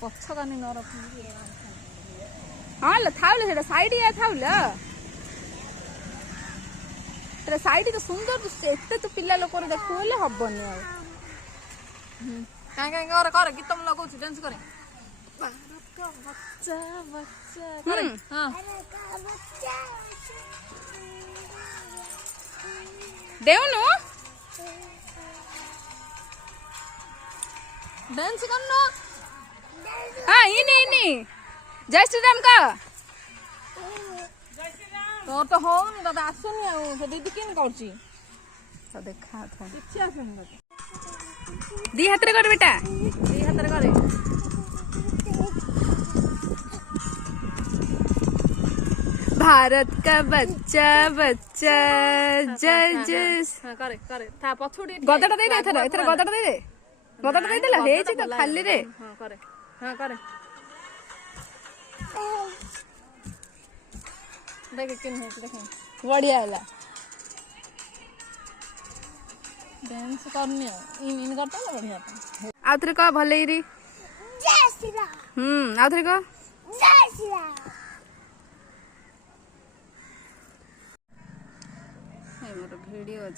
पछ कानी न रख हाँ ल थाउले सेटा साइड या थाउल तेरा साइड तो सुंदर दिसते एते तो पिल्ला लोक देखु बोले हबनी आ काहे काहे कर गीत म लगाउ छु डांस करे भारत का बच्चा बच्चा करे हां देउनु डांस करनो हाँ इनी जय श्री राम का तो तो होनी दादा आसुनी आ से दीदी केन करची तो देखा था किछि आसुनी दी हाथ रे कर बेटा दी हाथ रे करे भारत का बच्चा बच्चा जय जय हां करे करे था पछुडी गदटा दे दे एथरा गदटा दे दे गदटा दे देला हेची तो खाली रे हां करे हां करे देख किन है देख बढ़िया होला डांस करने इन करता ना बढ़िया था आउथरे का भले री जय श्री राम आउथरे का जय श्री राम मोर वीडियो